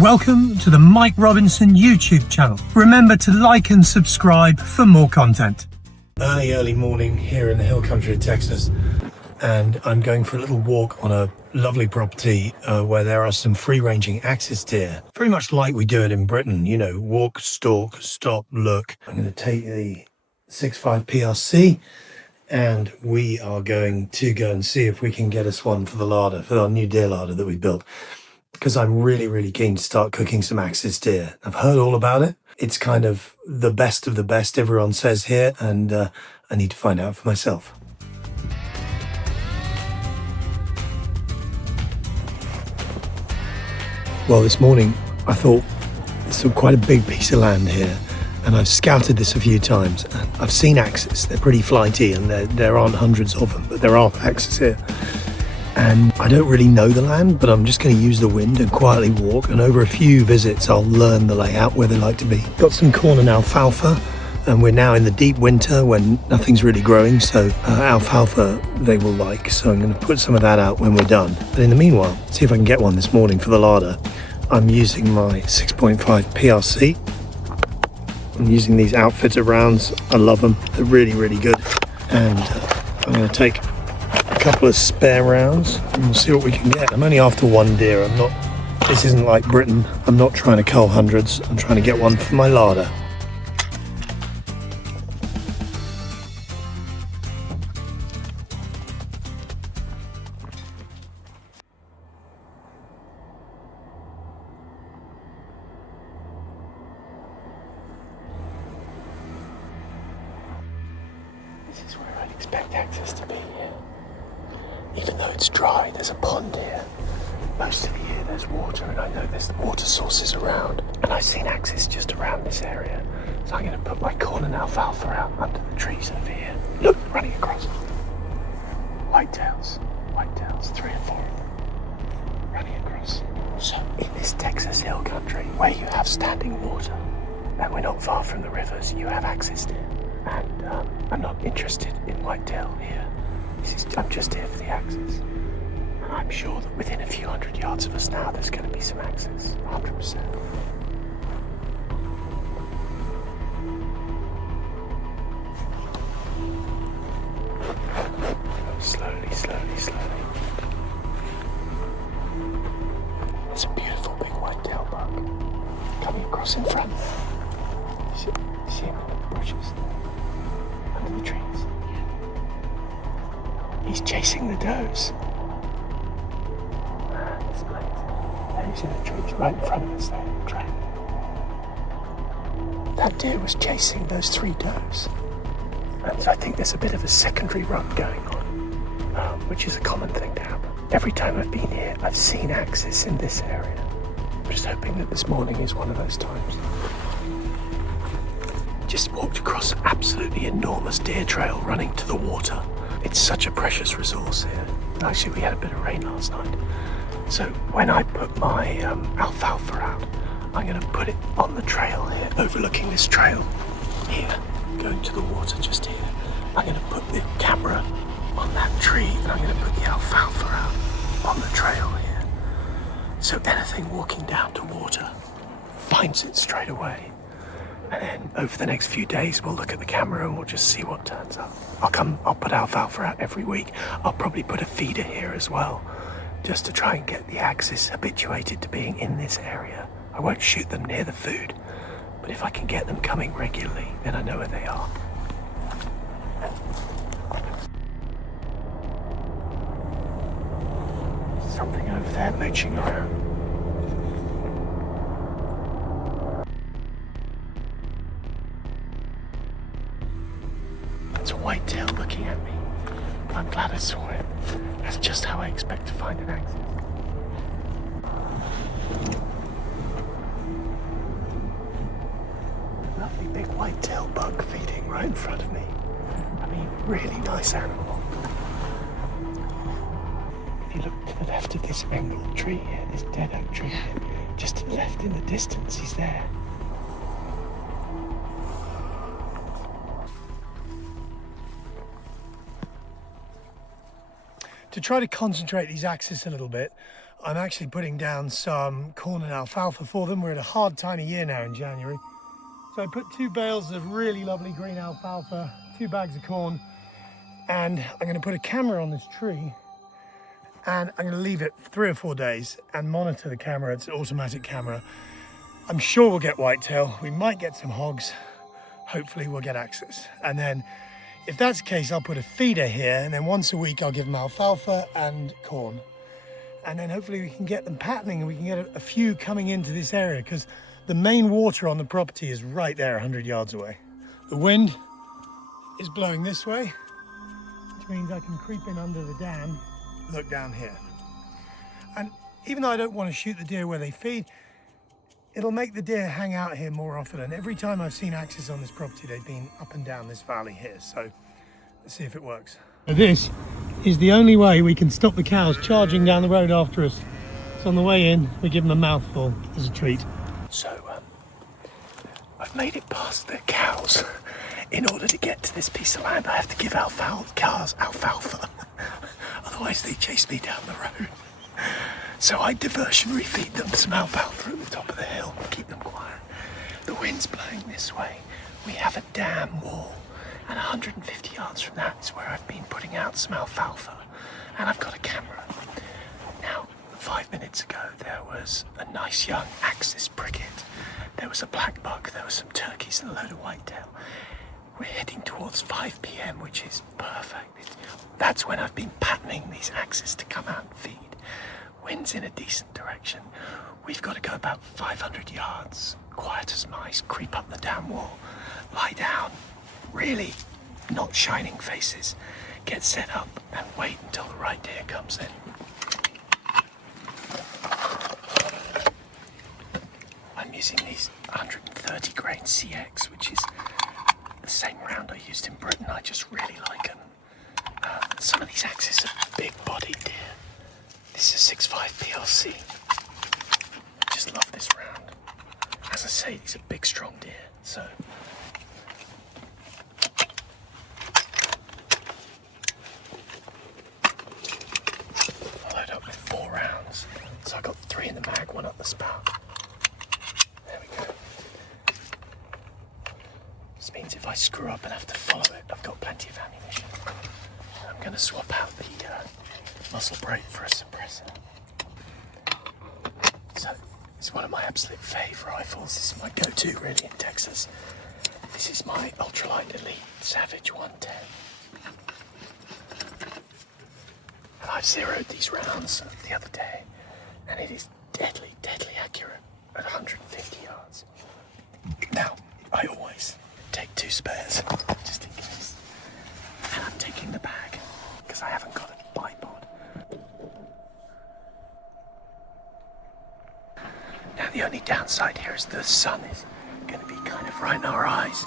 Welcome to the Mike Robinson YouTube channel. Remember to like and subscribe for more content. Early morning here in the hill country of Texas, and I'm going for a little walk on a lovely property where there are some free-ranging axis deer. Very much like we do it in Britain, you know, walk, stalk, stop, look. I'm going to take the 6.5 PRC and we are going to go and see if we can get us one for the larder, for our new deer larder that we built. Because I'm really keen to start cooking some axis deer. I've heard all about it. It's kind of the best of the best, everyone says here, and I need to find out for myself. Well, this morning I thought it's quite a big piece of land here, and I've scouted this a few times. And I've seen axis. They're pretty flighty, and there aren't hundreds of them, but there are axis here. And I don't really know the land, but I'm just going to use the wind and quietly walk. And over a few visits, I'll learn the layout where they like to be. Got some corn and alfalfa, and we're now in the deep winter when nothing's really growing. So alfalfa they will like. So I'm going to put some of that out when we're done. But in the meanwhile, see if I can get one this morning for the larder. I'm using my 6.5 PRC. I'm using these outfitter rounds. I love them. They're really good. And I'm going to take a couple of spare rounds and we'll see what we can get. I'm only after one deer. This isn't like Britain. I'm not trying to cull hundreds. I'm trying to get one for my larder. This is where I'd expect access to be here. Even though it's dry, there's a pond here. Most of the year there's water, and I know there's water sources around. And I've seen axis just around this area. So I'm going to put my corn and alfalfa out under the trees over here. Look, running across. Whitetails, 3 or 4 of them, running across. So in this Texas hill country, where you have standing water, and we're not far from the rivers, you have axis deer. And I'm not interested in whitetail here. I'm just here for the axis. And I'm sure that within a few hundred yards of us now, there's going to be some axis, 100%. Slowly. It's a beautiful big whitetail buck coming across in front. You see him in the bushes there, under the trees. He's chasing the does. This place. There he's in the trees right in front of us there, track. That deer was chasing those 3 does. And so I think there's a bit of a secondary run going on, which is a common thing to happen. Every time I've been here, I've seen axis in this area. I'm just hoping that this morning is one of those times. Just walked across an absolutely enormous deer trail running to the water. It's such a precious resource here. Actually, we had a bit of rain last night. So when I put my alfalfa out, I'm going to put it on the trail here, overlooking this trail here, going to the water just here. I'm going to put the camera on that tree, and I'm going to put the alfalfa out on the trail here. So anything walking down to water finds it straight away. And then over the next few days, we'll look at the camera and we'll just see what turns up. I'll put alfalfa out every week. I'll probably put a feeder here as well, just to try and get the axis habituated to being in this area. I won't shoot them near the food, but if I can get them coming regularly, then I know where they are. Something over there mooching around. It's a whitetail looking at me. I'm glad I saw it. That's just how I expect to find an axis. A lovely big whitetail buck feeding right in front of me. I mean, really nice animal. If you look to the left of this angled tree here, this dead oak tree here, just to the left in the distance, he's there. To try to concentrate these axes a little bit, I'm actually putting down some corn and alfalfa for them. We're at a hard time of year now in January. So I put 2 bales of really lovely green alfalfa, 2 bags of corn, and I'm going to put a camera on this tree, and I'm going to leave it for 3 or 4 days and monitor the camera. It's an automatic camera. I'm sure we'll get whitetail. We might get some hogs. Hopefully we'll get axis. And then if that's the case, I'll put a feeder here, and then once a week I'll give them alfalfa and corn. And then hopefully we can get them patterning and we can get a few coming into this area, because the main water on the property is right there 100 yards away. The wind is blowing this way, which means I can creep in under the dam, look down here. And even though I don't want to shoot the deer where they feed, it'll make the deer hang out here more often. And every time I've seen axis on this property, they've been up and down this valley here. So let's see if it works. This is the only way we can stop the cows charging down the road after us. So on the way in, we give them a mouthful as a treat. So I've made it past the cows. In order to get to this piece of land, I have to give cows alfalfa. Otherwise they chase me down the road. So I diversionary feed them some alfalfa at the top of the hill, keep them quiet. The wind's blowing this way. We have a dam wall, and 150 yards from that is where I've been putting out some alfalfa, and I've got a camera. Now, 5 minutes ago, there was a nice young axis pricket. There was a black buck, there were some turkeys and a load of whitetail. We're heading towards 5 p.m, which is perfect. That's when I've been patterning these axis to come out and feed. Wind's in a decent direction. We've got to go about 500 yards, quiet as mice, creep up the dam wall, lie down, really not shining faces, get set up and wait until the right deer comes in. I'm using these 130 grain CX, which is the same round I used in Britain. I just really like them. Some of these axes are big-bodied deer. This is a 6.5 PLC. I just love this round. As I say, these are big, strong deer. So I'll load up with 4 rounds. So I got 3 in the mag, 1 up the spout. There we go. This means if I screw up and have to follow it, I've got plenty of ammunition. I'm going to swap out the muzzle brake for a suppressor. So it's one of my absolute fave rifles. This is my go-to really in Texas. This is my ultralight elite Savage 110. And I've zeroed these rounds the other day, and it is deadly, deadly accurate at 150 yards. Now, I always take 2 spares, just in case. And I'm taking the bag, because I haven't got a bipod. Now, the only downside here is the sun is going to be kind of right in our eyes.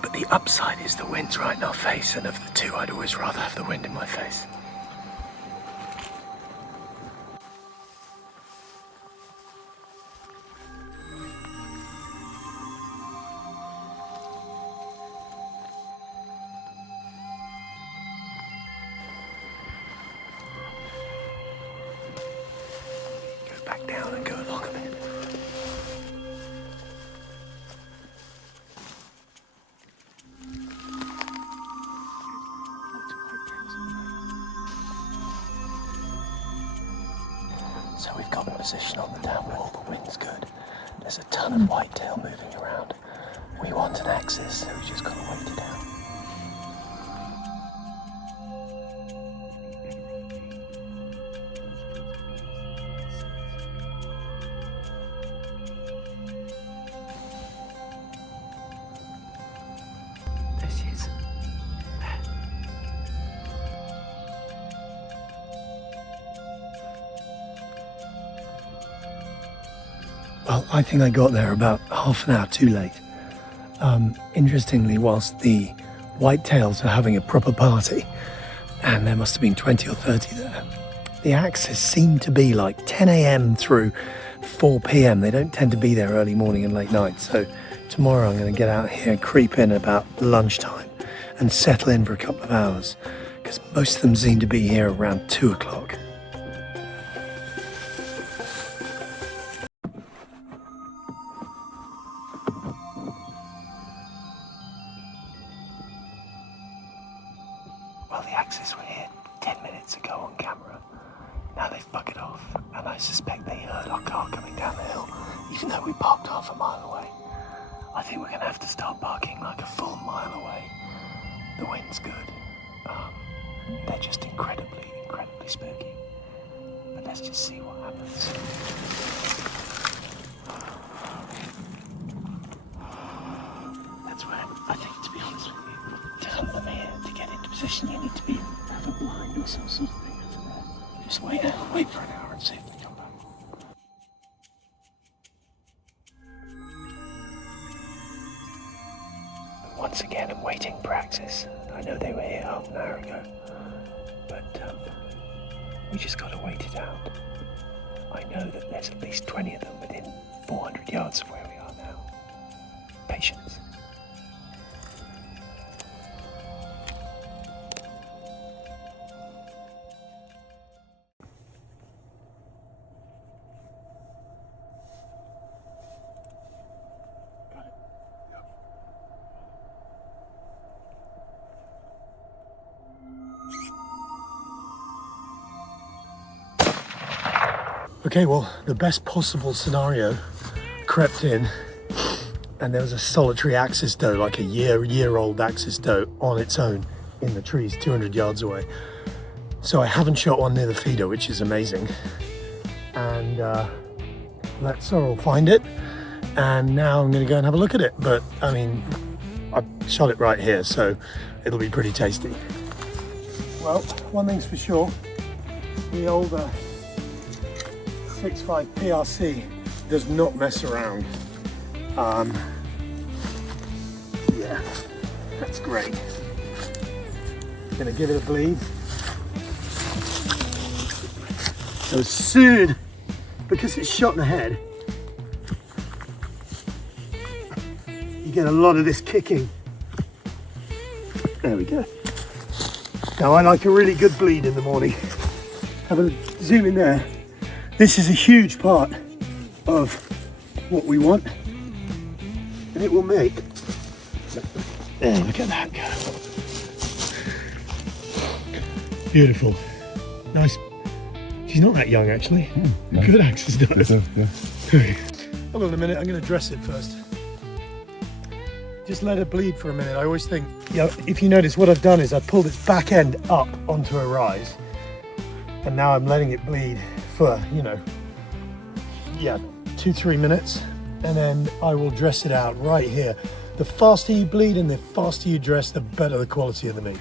But the upside is the wind's right in our face, and of the two, I'd always rather have the wind in my face. Go back down and go along a bit. So we've got a position on the down wall, the wind's good. There's a ton of whitetail moving around. We want an axis, so we just got to wait it out. There she is. There. Well, I think I got there about half an hour too late. Interestingly, whilst the whitetails are having a proper party, and there must have been 20 or 30 there, the axes seem to be like 10 a.m. through 4 p.m. They don't tend to be there early morning and late night. So tomorrow I'm going to get out here and creep in about lunchtime and settle in for a couple of hours, because most of them seem to be here around 2 o'clock. axes were here 10 minutes ago on camera. Now they've buggered off, and I suspect they heard our car coming down the hill, even though we parked half a mile away. I think we're going to have to start parking like a full mile away. The wind's good. They're just incredibly spooky. But let's just see what happens. That's where I think, to be honest with you, to hunt them here, to get into position, you need to have a blind or some sort of thing over there. Just wait for an hour and see if they come back. Once again, I'm waiting for access. I know they were here half an hour ago, but we just got to wait it out. I know that there's at least 20 of them within 400 yards of where we are now. Patience. Okay, well, the best possible scenario crept in, and there was a solitary axis doe, like a year-old axis doe on its own in the trees 200 yards away. So I haven't shot one near the feeder, which is amazing. And let Sorrel find it, and now I'm going to go and have a look at it. But I mean, I shot it right here, so it'll be pretty tasty. Well, one thing's for sure, the older 6.5 PRC does not mess around. Yeah, that's great. Gonna give it a bleed. So soon, because it's shot in the head, you get a lot of this kicking. There we go. Now I like a really good bleed in the morning. Have a zoom in there. This is a huge part of what we want, and it will make, there, look at that go. Beautiful. Nice. She's not that young actually. No. Good axis doe. Yeah. Hold on a minute, I'm going to dress it first. Just let her bleed for a minute. I always think, if you notice what I've done is I pulled its back end up onto a rise, and now I'm letting it bleed for, 2-3 minutes, and then I will dress it out right here. The faster you bleed and the faster you dress, the better the quality of the meat.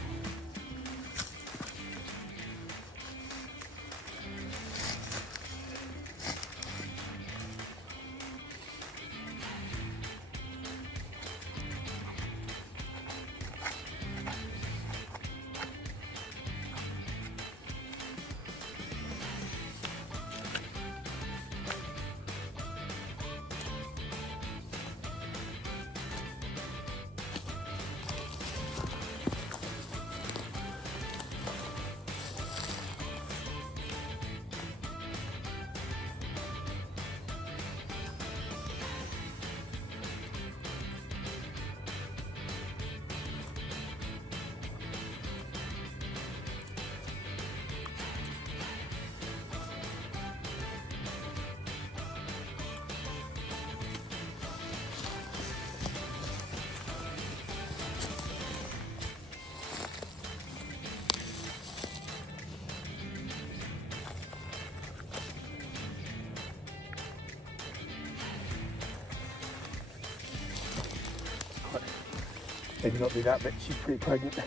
Maybe not do that bit, she's pretty pregnant.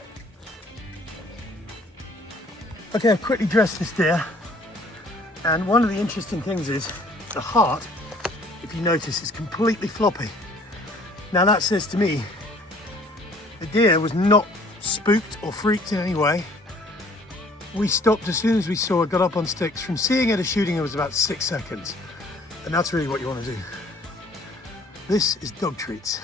Okay, I've quickly dressed this deer, and one of the interesting things is the heart, if you notice, is completely floppy. Now that says to me, the deer was not spooked or freaked in any way. We stopped as soon as we saw it, got up on sticks. From seeing it to shooting it was about 6 seconds. And that's really what you want to do. This is dog treats.